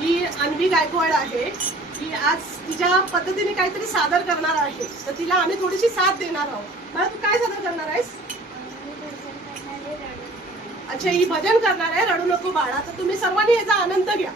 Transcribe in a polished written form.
ही अन्वी गायकवाड आहे. ही आज तिच्या पद्धतीने काहीतरी सादर करणार आहे, तर तिला आम्ही थोडीशी साथ देणार आहोत. मला तू काय सादर करणार आहेस? अच्छा, ही भजन करणार आहे रडू नको बाळा. तर तुम्ही सर्वांनी याचा आनंद घ्या.